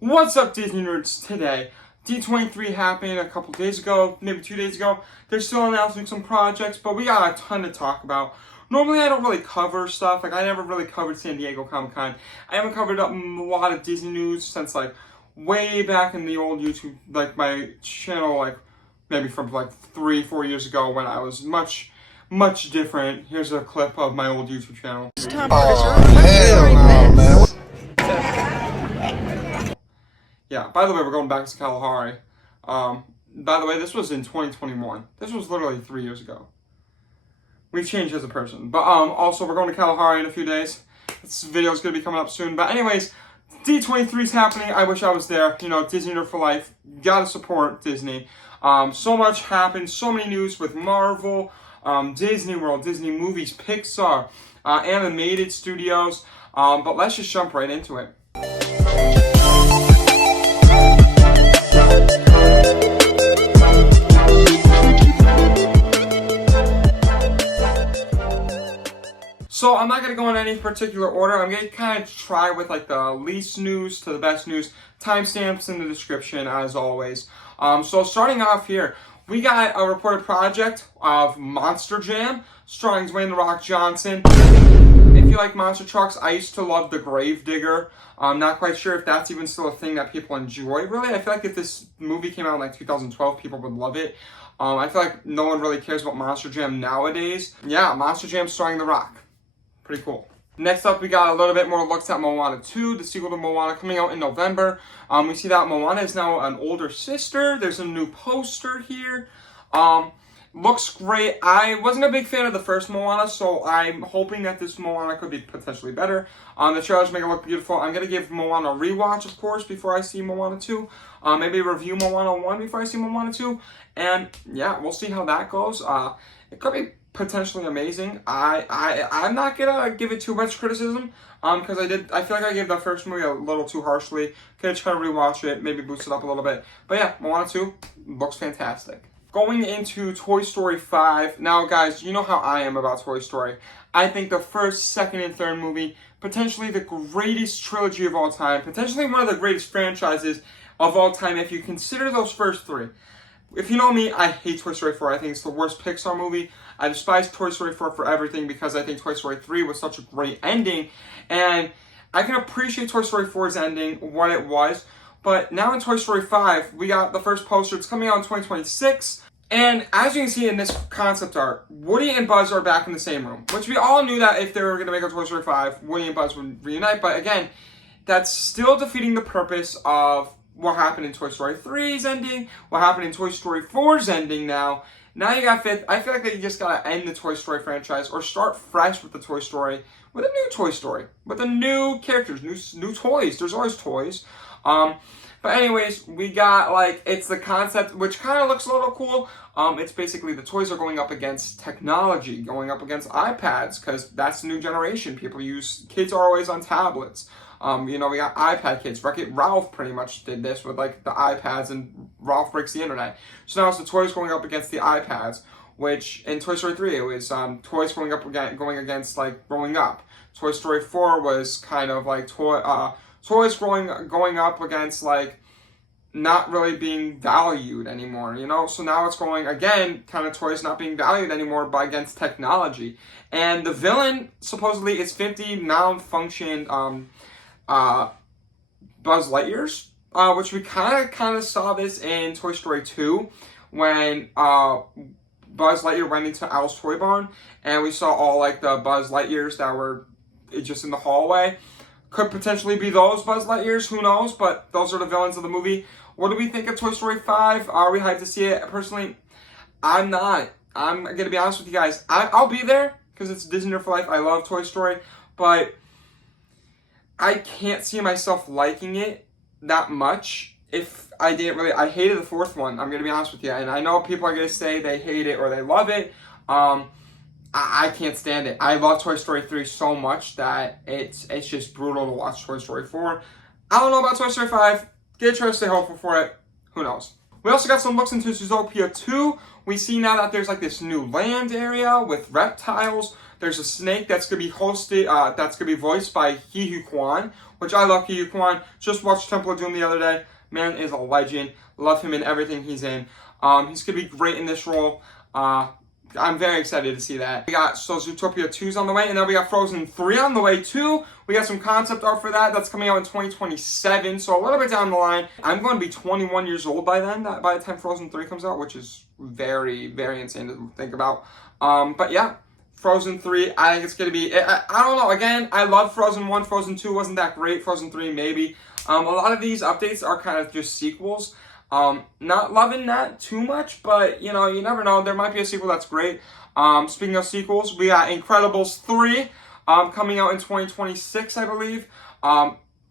What's up, Disney nerds? Today, D23 happened a couple days ago, maybe 2 days ago. They're still announcing some projects, but we got a ton to talk about. Normally, I don't really cover stuff. I never really covered San Diego Comic-Con. I haven't covered up a lot of Disney news since, way back in the old YouTube, my channel, maybe from, 3-4 years ago when I was much different. Here's a clip of my old YouTube channel. Hell no, man. Yeah, by the way, we're going back to Kalahari. By the way, this was in 2021. This was literally 3 years ago. We've changed as a person. But also, we're going to Kalahari in a few days. This video is going to be coming up soon. But anyways, D23 is happening. I wish I was there. You know, Disney Nerd for life. Gotta support Disney. So much happened. So many news with Marvel, Disney World, Disney Movies, Pixar, animated studios. But let's just jump right into it. So I'm not going to go in any particular order. I'm going to kind of try with the least news to the best news. Timestamps in the description as always. So starting off here, we got a reported project of Monster Jam starring Dwayne "The Rock" Johnson. If you like monster trucks, I used to love The Gravedigger. I'm not quite sure if that's even still a thing that people enjoy, really. I feel like if this movie came out in 2012, people would love it. I feel like no one really cares about Monster Jam nowadays. Yeah, Monster Jam starring The Rock. Pretty cool. Next up, we got a little bit more looks at Moana 2, the sequel to Moana, coming out in November. We see that Moana is now an older sister. There's a new poster here. Looks great. I wasn't a big fan of the first Moana, so I'm hoping that this Moana could be potentially better. The trailers make it look beautiful. I'm going to give Moana a rewatch, of course, before I see Moana 2. Maybe review Moana 1 before I see Moana 2. And yeah, we'll see how that goes. It could be potentially amazing. I'm not gonna give it too much criticism because I feel like I gave that first movie a little too harshly. Gonna try to rewatch it, maybe boost it up a little bit. But yeah, Moana 2 looks fantastic. Going into Toy Story 5. Now guys, you know how I am about Toy Story. I think the first, second, and third movie, potentially the greatest trilogy of all time, potentially one of the greatest franchises of all time if you consider those first three. If you know me, I hate Toy Story 4. I think it's the worst Pixar movie. I despise Toy Story 4 for everything because I think Toy Story 3 was such a great ending. And I can appreciate Toy Story 4's ending, what it was. But now in Toy Story 5, we got the first poster. It's coming out in 2026. And as you can see in this concept art, Woody and Buzz are back in the same room. Which we all knew that if they were going to make a Toy Story 5, Woody and Buzz would reunite. But again, that's still defeating the purpose of what happened in Toy Story 3's ending, what happened in Toy Story 4's ending now. Now you got fifth. I feel like that you just gotta end the Toy Story franchise or start fresh with the Toy Story, with a new Toy Story, with the new characters, new toys. There's always toys. But anyways, we got it's the concept, which kind of looks a little cool. It's basically the toys are going up against technology, going up against iPads, because that's the new generation. Kids are always on tablets. We got iPad kids. Wreck-It Ralph pretty much did this with the iPads, and Ralph breaks the internet. So now it's the toys going up against the iPads, which in Toy Story 3 it was toys going against growing up. Toy Story 4 was kind of toys going up against not really being valued anymore, So now it's going again, kind of toys not being valued anymore, but against technology. And the villain supposedly is 50 malfunctioned Buzz Lightyears, which we kind of saw this in Toy Story 2 when Buzz Lightyear went into Al's Toy Barn and we saw all the Buzz Lightyears that were just in the hallway. Could potentially be those Buzz Lightyears, who knows, but those are the villains of the movie. What do we think of Toy Story 5? Are we hyped to see it? Personally, I'm not. I'm going to be honest with you guys. I'll be there because it's Disney for life. I love Toy Story, but I can't see myself liking it that much if I didn't really. I hated the fourth one. I'm going to be honest with you. And I know people are going to say they hate it or they love it. I can't stand it. I love Toy Story 3 so much that it's just brutal to watch Toy Story 4. I don't know about Toy Story 5. Get a try to stay hopeful for it. Who knows? We also got some looks into Zootopia 2. We see now that there's like this new land area with reptiles. There's a snake that's going to be that's going to be voiced by Hee Kwan, which I love Hee Kwan. Just watched Temple of Doom the other day. Man is a legend. Love him in everything he's in. He's going to be great in this role. I'm very excited to see that. We got, so Zootopia 2's on the way, and then we got Frozen 3 on the way too. We got some concept art for that. That's coming out in 2027, so a little bit down the line. I'm going to be 21 years old by then, by the time Frozen 3 comes out, which is very, very insane to think about. But yeah, Frozen 3, I think it's going to be, I don't know, again, I love Frozen 1, Frozen 2 wasn't that great, Frozen 3 maybe. A lot of these updates are kind of just sequels. Not loving that too much, but you know, you never know. There might be a sequel that's great. Speaking of sequels, we got Incredibles 3 coming out in 2026, I believe.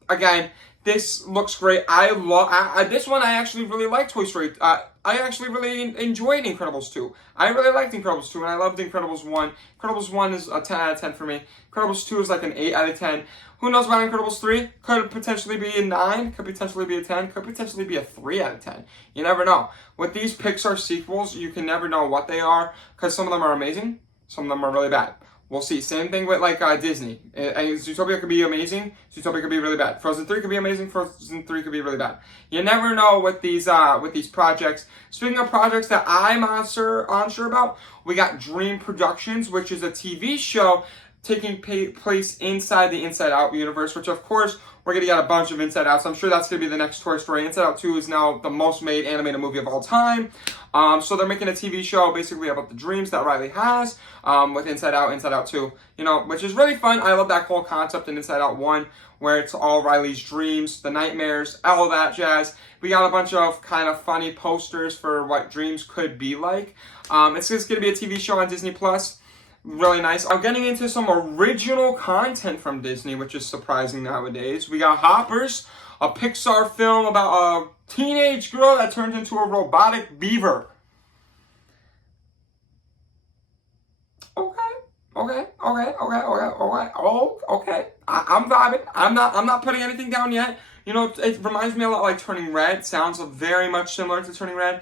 Again, this looks great. This one. I actually really like Toy Story. I actually really enjoyed Incredibles 2. I really liked Incredibles 2, and I loved Incredibles 1. Incredibles 1 is a 10 out of 10 for me. Incredibles 2 is like an 8 out of 10. Who knows about Incredibles 3? Could potentially be a 9, could potentially be a 10, could potentially be a 3 out of 10. You never know. With these Pixar sequels, you can never know what they are, because some of them are amazing, some of them are really bad. We'll see. Same thing with like Disney. Zootopia could be amazing. Zootopia could be really bad. Frozen 3 could be amazing. Frozen 3 could be really bad. You never know with these projects. Speaking of projects that I'm unsure about, we got Dream Productions, which is a TV show taking place inside the Inside Out universe, which of course we're going to get a bunch of Inside Outs. I'm sure that's going to be the next Toy Story. Inside Out 2 is now the most made animated movie of all time. So they're making a TV show basically about the dreams that Riley has with Inside Out, Inside Out 2, you know, which is really fun. I love that whole concept in Inside Out 1 where it's all Riley's dreams, the nightmares, all of that jazz. We got a bunch of kind of funny posters for what dreams could be like. It's just going to be a TV show on Disney+. Really nice. I'm getting into some original content from Disney, which is surprising nowadays. We got Hoppers, a Pixar film about a teenage girl that turns into a robotic beaver. Okay. I'm vibing. I'm not putting anything down yet. You know, it reminds me a lot like Turning Red. Sounds very much similar to Turning Red.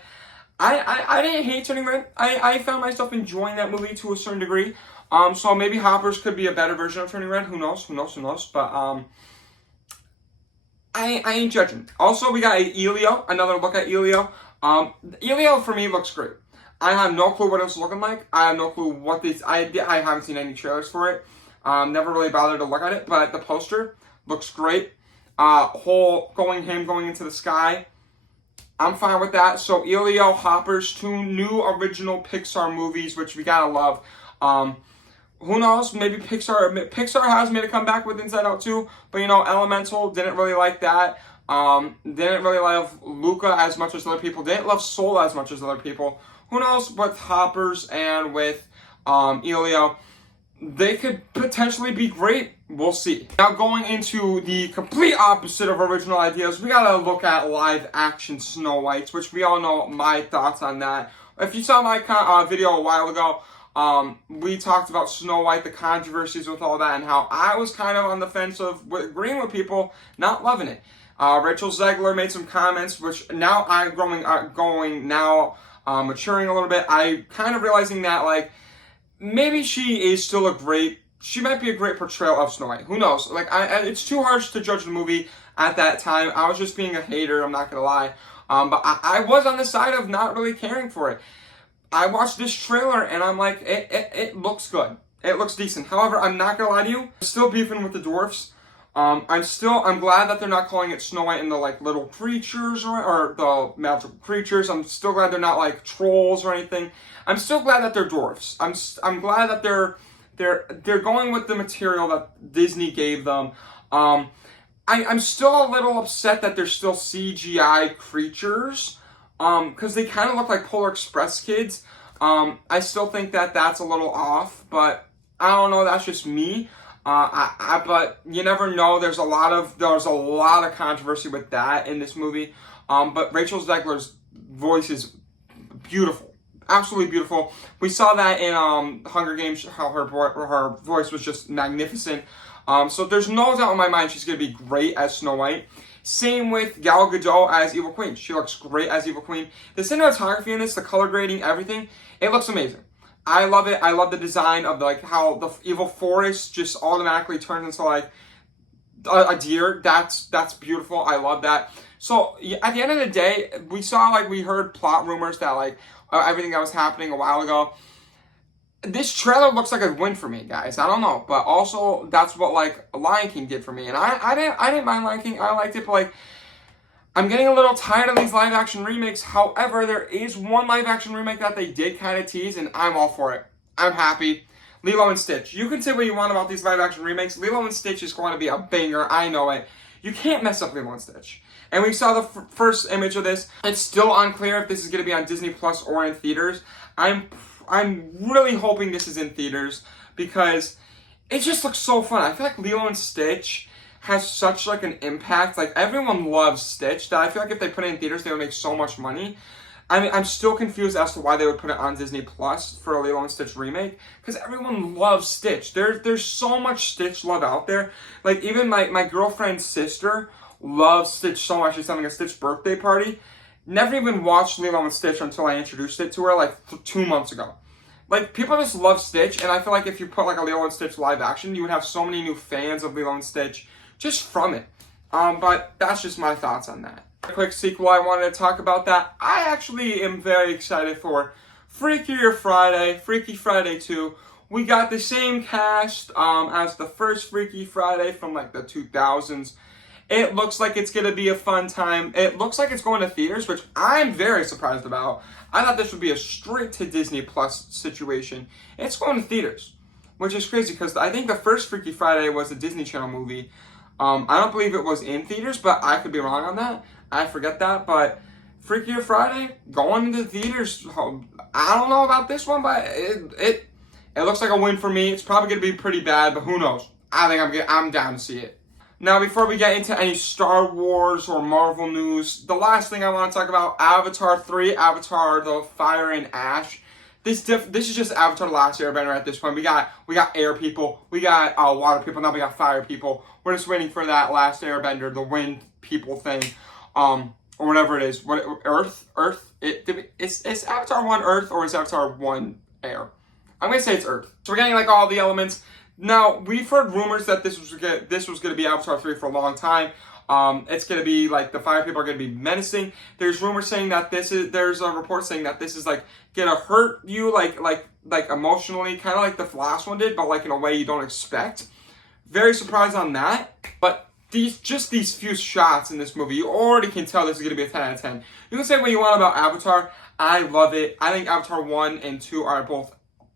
I didn't hate Turning Red. I found myself enjoying that movie to a certain degree. So maybe Hoppers could be a better version of Turning Red. Who knows? But I ain't judging. Also, we got Elio. Another look at Elio. Elio for me looks great. I have no clue what it's looking like. I have no clue what this. I haven't seen any trailers for it. Never really bothered to look at it. But the poster looks great. Going into the sky. I'm fine with that. So Elio, Hoppers, 2 new original Pixar movies, which we gotta love. Who knows? Maybe Pixar has made a comeback with Inside Out 2, but you know, Elemental, didn't really like that. Didn't really love Luca as much as other people. Didn't love Soul as much as other people. Who knows with Hoppers and with Elio? They could potentially be great. We'll see. Now going into the complete opposite of original ideas, we gotta look at live action Snow Whites, which we all know my thoughts on that. If you saw my video a while ago, we talked about Snow White, the controversies with all that, and how I was kind of on the fence of agreeing with people, not loving it. Rachel Zegler made some comments, which now I'm maturing a little bit. I kind of realizing that like, maybe she might be a great portrayal of Snow White. Who knows? Like, it's too harsh to judge the movie at that time. I was just being a hater, I'm not gonna lie. But I was on the side of not really caring for it. I watched this trailer and I'm like, it looks good. It looks decent. However, I'm not gonna lie to you, I'm still beefing with the dwarfs. I'm glad that they're not calling it Snow White and the like little creatures or the magical creatures. I'm still glad they're not like trolls or anything. I'm still glad that they're dwarfs. I'm glad that they're going with the material that Disney gave them. I'm still a little upset that they're still CGI creatures, because they kind of look like Polar Express kids. I still think that that's a little off, but I don't know. That's just me. But you never know. There's a lot of controversy with that in this movie. But Rachel Zegler's voice is beautiful. Absolutely beautiful. We saw that in Hunger Games, how her voice was just magnificent. So there's no doubt in my mind she's going to be great as Snow White. Same with Gal Gadot as Evil Queen. She looks great as Evil Queen. The cinematography in this, the color grading, everything, it looks amazing. I love it. I love the design of how the evil forest just automatically turns into like a deer. That's beautiful. I love that. So at the end of the day, we heard plot rumors that everything that was happening a while ago. This trailer looks like a win for me, guys. I don't know, but also that's what Lion King did for me, and I didn't mind Lion King. I liked it, but I'm getting a little tired of these live action remakes. However, there is one live action remake that they did kind of tease, and I'm all for it. I'm happy. Lilo and Stitch. You can say what you want about these live action remakes. Lilo and Stitch is going to be a banger. I know it. You can't mess up Lilo and Stitch. And we saw the first image of this. It's still unclear if this is going to be on Disney Plus or in theaters. I'm really hoping this is in theaters because it just looks so fun. I feel like Lilo and Stitch has such an impact. Everyone loves Stitch that I feel like if they put it in theaters, they would make so much money. I mean, I'm still confused as to why they would put it on Disney Plus for a Lilo and Stitch remake because everyone loves Stitch. There's so much Stitch love out there. Even my girlfriend's sister loves Stitch so much. She's having a Stitch birthday party. Never even watched Lilo and Stitch until I introduced it to her 2 months ago. People just love Stitch, and I feel like if you put a Lilo and Stitch live action, you would have so many new fans of Lilo and Stitch just from it. But that's just my thoughts on that. A quick sequel I wanted to talk about that. I actually am very excited for Freaky Friday 2. We got the same cast as the first Freaky Friday from the 2000s. It looks like it's going to be a fun time. It looks like it's going to theaters, which I'm very surprised about. I thought this would be a straight to Disney Plus situation. It's going to theaters, which is crazy because I think the first Freaky Friday was a Disney Channel movie. I don't believe it was in theaters, but I could be wrong on that. I forget that, but Freaky Friday going to theaters. I don't know about this one, but it looks like a win for me. It's probably going to be pretty bad, but who knows? I think I'm down to see it. Now, before we get into any Star Wars or Marvel news, the last thing I want to talk about, Avatar 3, Avatar: The Fire and Ash. This is just Avatar: The Last Airbender at this point. We got air people, we got water people, now we got fire people. We're just waiting for that Last Airbender, the wind people thing, or whatever it is. Earth? Is Avatar 1 Earth or is Avatar 1 air? I'm gonna say it's Earth. So we're getting all the elements. Now, we've heard rumors that this was going to be Avatar 3 for a long time. It's going to be the fire people are going to be menacing. There's rumors saying that there's a report saying that this is going to hurt you emotionally, kind of like the last one did, but in a way you don't expect. Very surprised on that. But these few shots in this movie, you already can tell this is going to be a 10 out of 10. You can say what you want about Avatar. I love it. I think Avatar 1 and 2 are both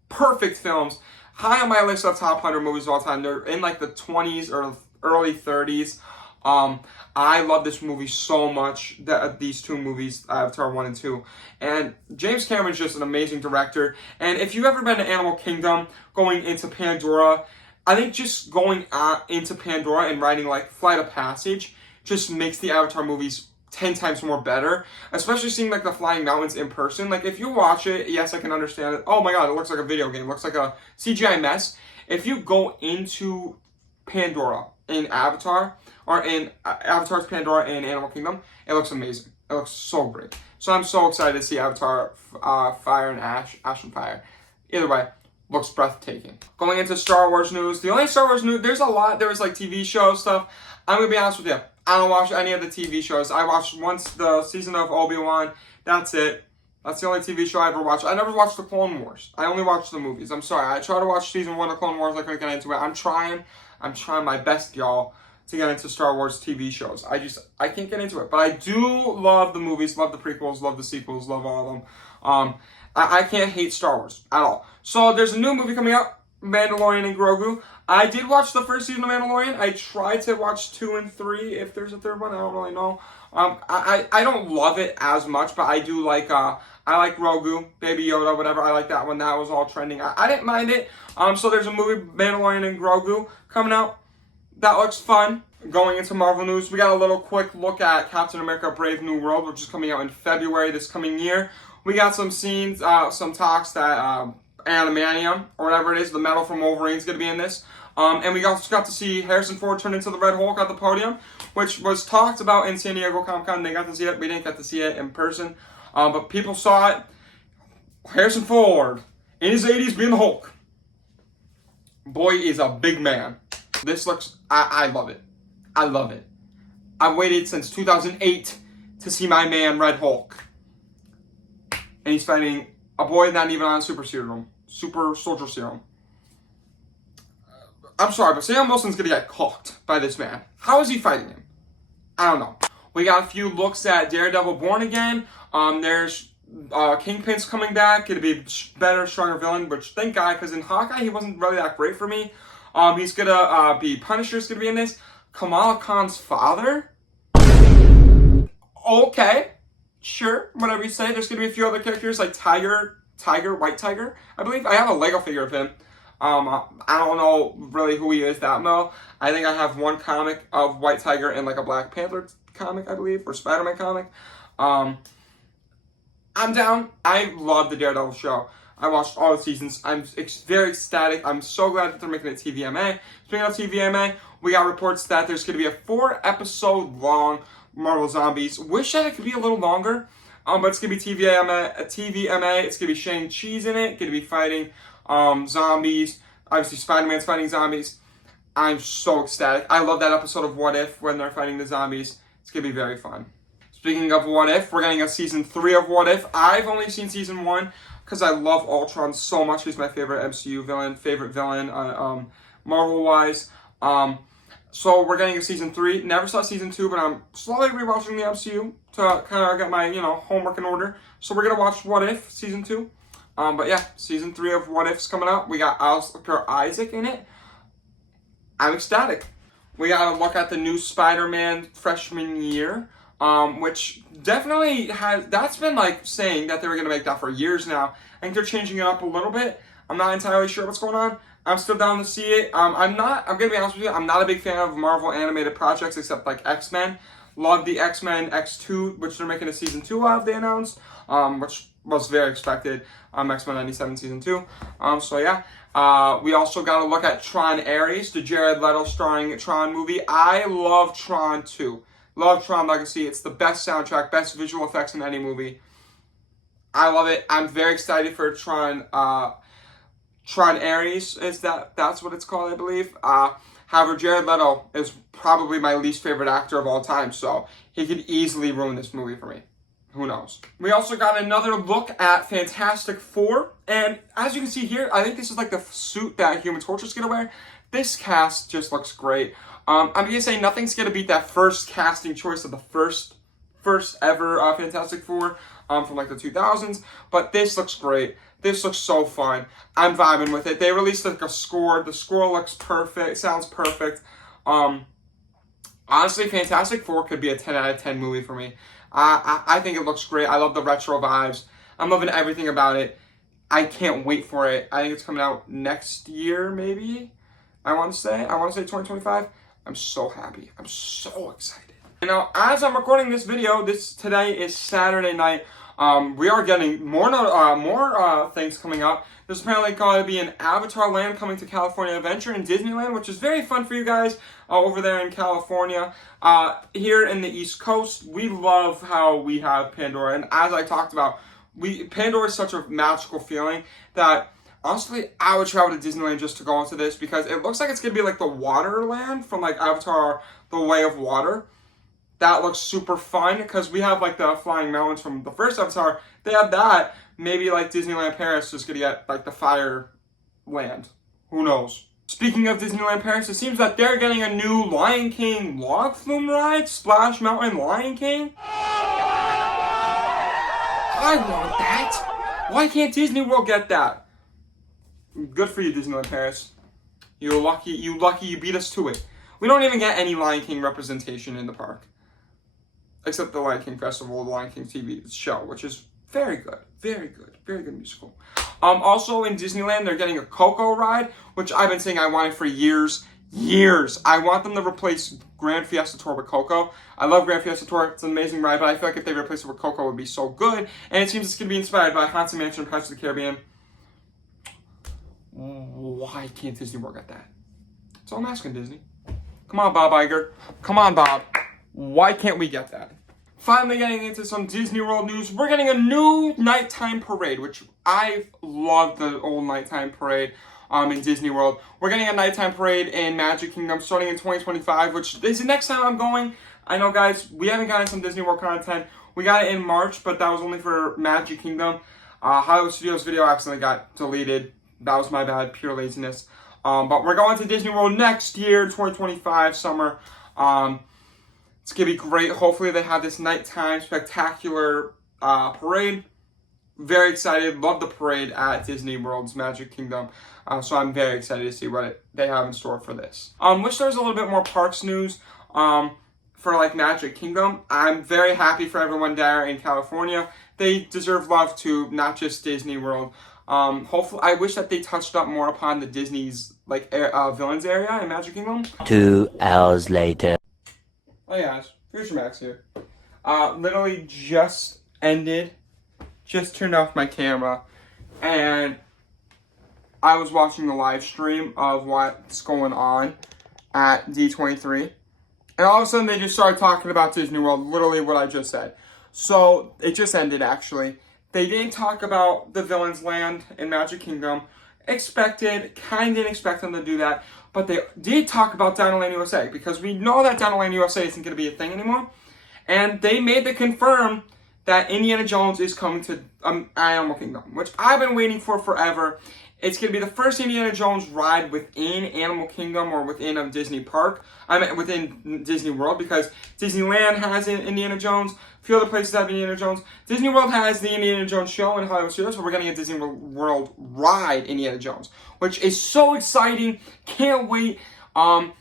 perfect films. High on my list of top 100 movies of all time. They're in the 20s or early 30s. I love this movie so much, these two movies, Avatar 1 and 2. And James Cameron's just an amazing director. And if you've ever been to Animal Kingdom, going into Pandora, I think just going into Pandora and riding Flight of Passage just makes the Avatar movies 10 times more better, especially seeing the flying mountains in person. If you watch it, yes, I can understand it. Oh my god, it looks like a video game. It looks like a CGI mess. If you go into Pandora in Avatar, or in Avatar's Pandora in Animal Kingdom, it looks amazing. It looks so great. So I'm so excited to see Avatar Fire and Ash and Fire. Either way, looks breathtaking. Going into Star Wars news, the only Star Wars news, there's a lot. There was TV show stuff. I'm going to be honest with you. I don't watch any of the TV shows. I watched once the season of Obi-Wan. That's it. That's the only TV show I ever watched. I never watched the Clone Wars. I only watched the movies. I'm sorry. I tried to watch season 1 of Clone Wars. I couldn't get into it. I'm trying my best, y'all, to get into Star Wars TV shows. I can't get into it. But I do love the movies, love the prequels, love the sequels, love all of them. I can't hate Star Wars at all. So there's a new movie coming out, Mandalorian and Grogu. I did watch the first season of Mandalorian. I tried to watch 2 and 3. If there's a third one, I don't really know. I don't love it as much, but I do I like Grogu, Baby Yoda, whatever. I like that one. That was all trending. I didn't mind it. So there's a movie, Mandalorian and Grogu, coming out. That looks fun. Going into Marvel news, we got a little quick look at Captain America: Brave New World, which is coming out in February this coming year. We got some scenes, some talks that Adamantium, or whatever it is, the metal from Wolverine is going to be in this. And we also got to see Harrison Ford turn into the Red Hulk at the podium, which was talked about in San Diego Comic-Con. They got to see it. We didn't get to see it in person. But people saw it. Harrison Ford, in his 80s, being the Hulk. Boy is a big man. This looks, I love it. I love it. I've waited since 2008 to see my man, Red Hulk. And he's fighting a boy not even on a super soldier serum. I'm sorry, but Sam Wilson's gonna get cooked by this man. How is he fighting him? I don't know. We got a few looks at Daredevil Born Again. There's Kingpin's coming back. It'll be better, stronger villain, which thank God, because in Hawkeye, he wasn't really that great for me. He's gonna be Punisher's gonna be in this. Kamala Khan's father? Okay. Sure, whatever you say. There's gonna be a few other characters like White Tiger, I believe. I have a Lego figure of him. I don't know really who he is that well. I think I have one comic of White Tiger and like a Black Panther comic, I believe, or Spider-Man comic. I'm down. I love the Daredevil show. I watched all the seasons. I'm very ecstatic. I'm so glad that they're making it TVMA. Speaking of TVMA, we got reports that there's going to be a 4-episode long Marvel Zombies. Wish that it could be a little longer, but it's going to be TVMA. It's going to be Shang-Chi's in it. Going to be fighting zombies. Obviously, Spider-Man's fighting zombies. I'm so ecstatic. I love that episode of What If when they're fighting the zombies. It's going to be very fun. Speaking of What If, we're getting a season 3 of What If. I've only seen season 1 because I love Ultron so much. He's my favorite MCU villain, Marvel-wise. So we're getting a season 3. Never saw season 2, but I'm slowly rewatching the MCU to kind of get my, homework in order. So we're going to watch What If season 2. But yeah, season 3 of What If's coming out. We got Oscar Isaac in it. I'm ecstatic. We got to look at the new Spider-Man freshman year, which definitely that's been like saying that they were going to make that for years now. I think they're changing it up a little bit. I'm not entirely sure what's going on. I'm still down to see it. I'm going to be honest with you, I'm not a big fan of Marvel animated projects except like X-Men. Love the X-Men X2, which they're making a season 2 of, they announced, which was very expected. X-Men 97 season 2. So yeah. We also got to look at Tron Ares, the Jared Leto starring Tron movie. I love Tron 2. Love Tron Legacy. It's the best soundtrack, best visual effects in any movie. I love it. I'm very excited for Tron Ares. That's what it's called, I believe. However, Jared Leto is probably my least favorite actor of all time, so he could easily ruin this movie for me. Who knows? We also got another look at Fantastic Four, and as you can see here, I think this is like the suit that Human Torch is gonna wear. This cast just looks great. I'm gonna say nothing's gonna beat that first casting choice of the first ever Fantastic Four from like the 2000s, but this looks great. This looks so fun. I'm vibing with it. They released like a score. The score looks perfect. Sounds perfect. Honestly, Fantastic Four could be a 10 out of 10 movie for me. I think it looks great. I love the retro vibes. I'm loving everything about it. I can't wait for it. I think it's coming out next year, maybe. I want to say 2025. I'm so happy. I'm so excited. And now, as I'm recording this video, today is Saturday night. We are getting more things coming up. There's apparently going to be an Avatar Land coming to California Adventure in Disneyland, which is very fun for you guys over there in California. Here in the East Coast, we love how we have Pandora, and as I talked about, Pandora is such a magical feeling that honestly, I would travel to Disneyland just to go into this because it looks like it's going to be like the water land from like Avatar, The Way of Water. That looks super fun because we have like the flying mountains from the first Avatar. They have that. Maybe like Disneyland Paris is going to get like the fire land. Who knows? Speaking of Disneyland Paris, it seems that they're getting a new Lion King log flume ride. Splash Mountain Lion King. I want that. Why can't Disney World get that? Good for you, Disneyland Paris. You're lucky. You beat us to it. We don't even get any Lion King representation in the park. Except the Lion King Festival, the Lion King TV show, which is very good. Very good. Very good musical. Also in Disneyland, they're getting a Coco ride, which I've been saying I wanted for years. I want them to replace Grand Fiesta Tour with Coco. I love Grand Fiesta Tour. It's an amazing ride, but I feel like if they replace it with Coco, it would be so good. And it seems it's going to be inspired by Haunted Mansion and Pirates of the Caribbean. Why can't Disney World get that? So I'm asking Disney. Come on, Bob Iger. Come on, Bob. Why can't we get that? Finally getting into some Disney World news. We're getting a new nighttime parade, which I love the old nighttime parade in Disney World. We're getting a nighttime parade in Magic Kingdom starting in 2025, which is the next time I'm going. I know, guys, we haven't gotten some Disney World content. We got it in March, but that was only for Magic Kingdom. Hollywood Studios video accidentally got deleted. That was my bad, pure laziness. But we're going to Disney World next year, 2025, summer. It's going to be great. Hopefully they have this nighttime spectacular parade. Very excited. Love the parade at Disney World's Magic Kingdom. So I'm very excited to see what they have in store for this. Wish there was a little bit more parks news for like Magic Kingdom. I'm very happy for everyone there in California. They deserve love too, not just Disney World. Hopefully, I wish that they touched up more upon the Disney's like villains area in Magic Kingdom. 2 hours later. Oh yeah, Future Max here. Literally just ended. Just turned off my camera, and I was watching the live stream of what's going on at D23, and all of a sudden they just started talking about Disney World. Literally what I just said. So it just ended actually. They didn't talk about the Villains Land in Magic Kingdom. Kind of didn't expect them to do that. But they did talk about Dinoland USA, because we know that Dinoland USA isn't going to be a thing anymore. And they made the confirm that Indiana Jones is coming to Animal Kingdom, which I've been waiting for forever. It's going to be the first Indiana Jones ride within Animal Kingdom or within a Disney park. I mean, within Disney World, because Disneyland has Indiana Jones. A few other places have Indiana Jones. Disney World has the Indiana Jones show in Hollywood Studios, so we're getting a Disney World ride Indiana Jones, which is so exciting. Can't wait. I'm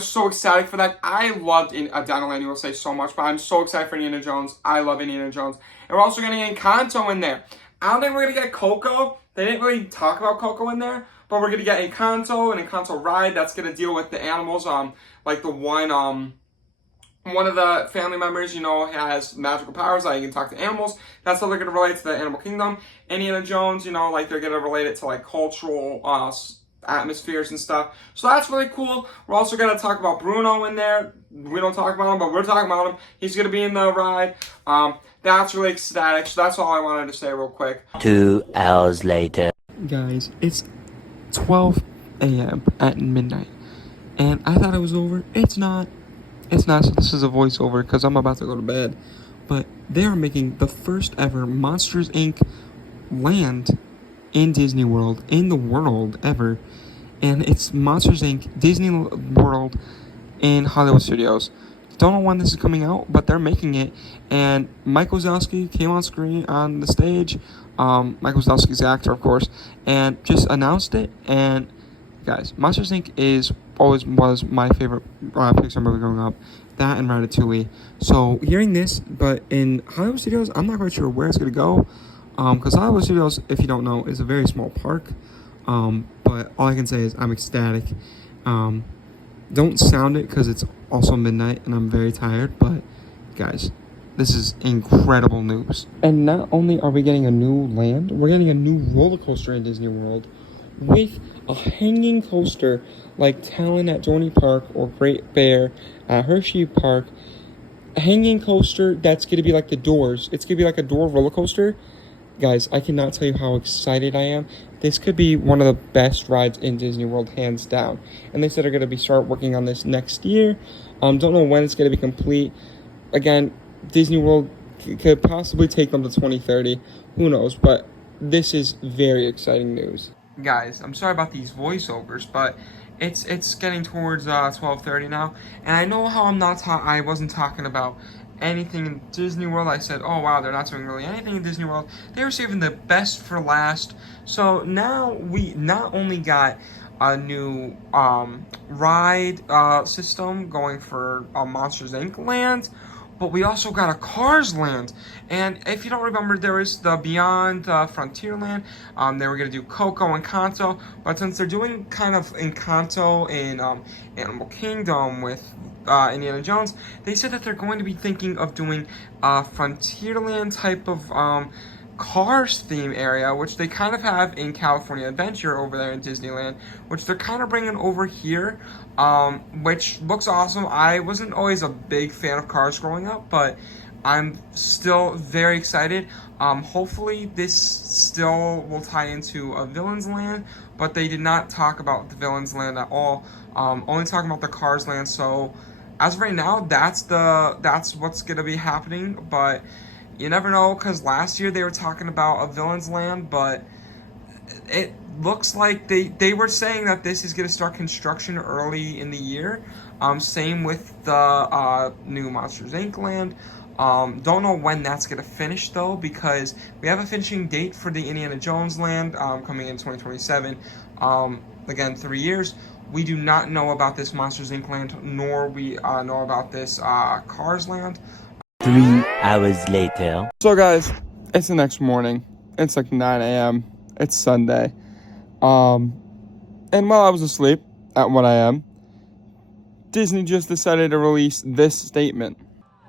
so excited for that. I loved Dinoland USA so much, but I'm so excited for Indiana Jones. I love Indiana Jones. And we're also getting Encanto in there. I don't think we're going to get Coco. They didn't really talk about Coco in there, but we're going to get Encanto, an Encanto ride that's going to deal with the animals. Like the one of the family members, has magical powers, like you can talk to animals. That's how they're going to relate to the Animal Kingdom. Indiana Jones, like they're going to relate it to like cultural atmospheres and stuff. So that's really cool. We're also going to talk about Bruno in there. We don't talk about him, but we're talking about him. He's going to be in the ride. That's really ecstatic. So that's all I wanted to say real quick. 2 hours later. Guys, it's 12 a.m. at midnight. And I thought it was over. It's not. It's not. So this is a voiceover because I'm about to go to bed. But they are making the first ever Monsters, Inc. land in Disney World, in the world ever. And it's Monsters, Inc. Disney World in Hollywood Studios. Don't know when this is coming out, but they're making it. And Mike Wazowski came on screen on the stage. Mike Wazowski's the actor, of course, and just announced it. And guys, Monsters, Inc. was my favorite Pixar movie growing up. That and Ratatouille. So hearing this, but in Hollywood Studios, I'm not quite sure where it's gonna go. Because Hollywood Studios, if you don't know, is a very small park. But all I can say is I'm ecstatic. Don't sound it because it's also midnight and I'm very tired. But guys, this is incredible news. And not only are we getting a new land, we're getting a new roller coaster in Disney World with a hanging coaster like Talon at Dorney Park or Great Bear at Hershey Park. A hanging coaster that's going to be like the Doors. It's going to be like a door roller coaster. Guys, I cannot tell you how excited I am. This could be one of the best rides in Disney World, hands down. And they said they're going to start working on this next year. Don't know when it's going to be complete. Again, Disney World could possibly take them to 2030. Who knows? But this is very exciting news. Guys, I'm sorry about these voiceovers, but it's getting towards 12:30 now. And I know how I wasn't talking about anything in Disney World. I said, oh wow, they're not doing really anything in Disney World. They were saving the best for last. So now we not only got a new ride system going for Monsters Inc. land, but we also got a Cars land. And if you don't remember, there was the Beyond Frontierland. They were going to do Coco and Encanto, but since they're doing kind of Encanto in Animal Kingdom with Indiana Jones, they said that they're going to be thinking of doing a Frontierland type of Cars theme area, which they kind of have in California Adventure over there in Disneyland, which they're kind of bringing over here, which looks awesome. I wasn't always a big fan of Cars growing up, but I'm still very excited. Hopefully this still will tie into a Villains Land, but they did not talk about the Villains Land at all. Only talking about the Cars Land. So as of right now, that's what's gonna be happening, but you never know, because last year they were talking about a Villains Land, but it looks like they were saying that this is going to start construction early in the year. Same with the new Monsters Inc. land. Don't know when that's going to finish, though, because we have a finishing date for the Indiana Jones land coming in 2027. Again, 3 years. We do not know about this Monsters Inc. land, nor we know about this Cars land. 3 hours later. So guys, it's the next morning. It's like 9 a.m. It's Sunday. And while I was asleep at 1 a.m., Disney just decided to release this statement.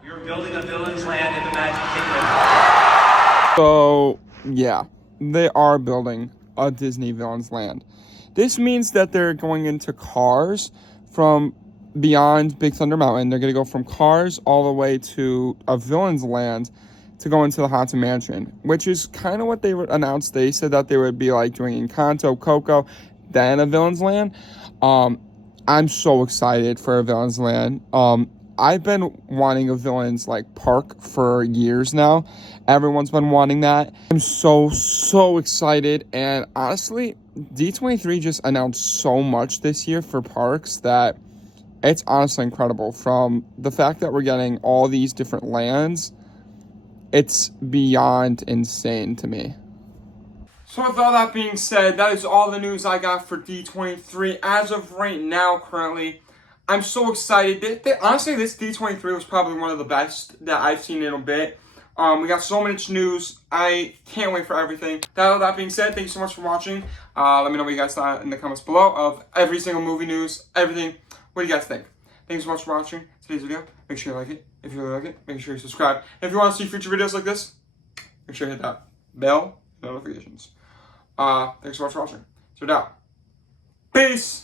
You're building a Villains Land in the Magic Kingdom. So, yeah, they are building a Disney Villains Land. This means that they're going into Cars from beyond Big Thunder Mountain. They're going to go from Cars all the way to a Villains Land to go into the Haunted Mansion, which is kind of what they announced. They said that they would be like doing Encanto, Coco, then a Villains Land. I'm so excited for a Villains Land. I've been wanting a Villains like park for years now. Everyone's been wanting that. I'm so excited, and honestly, D23 just announced so much this year for parks that it's honestly incredible. From the fact that we're getting all these different lands, it's beyond insane to me. So with all that being said, that is all the news I got for D23 as of right now. Currently, I'm so excited. Honestly, this D23 was probably one of the best that I've seen in a bit. We got so much news. I can't wait for everything. All that being said, thank you so much for watching. Let me know what you guys thought in the comments below of every single movie news, everything. What do you guys think? Thanks so much for watching today's video. Make sure you like it. If you really like it, make sure you subscribe. If you want to see future videos like this, make sure you hit that bell notifications. Thanks so much for watching. So now, peace!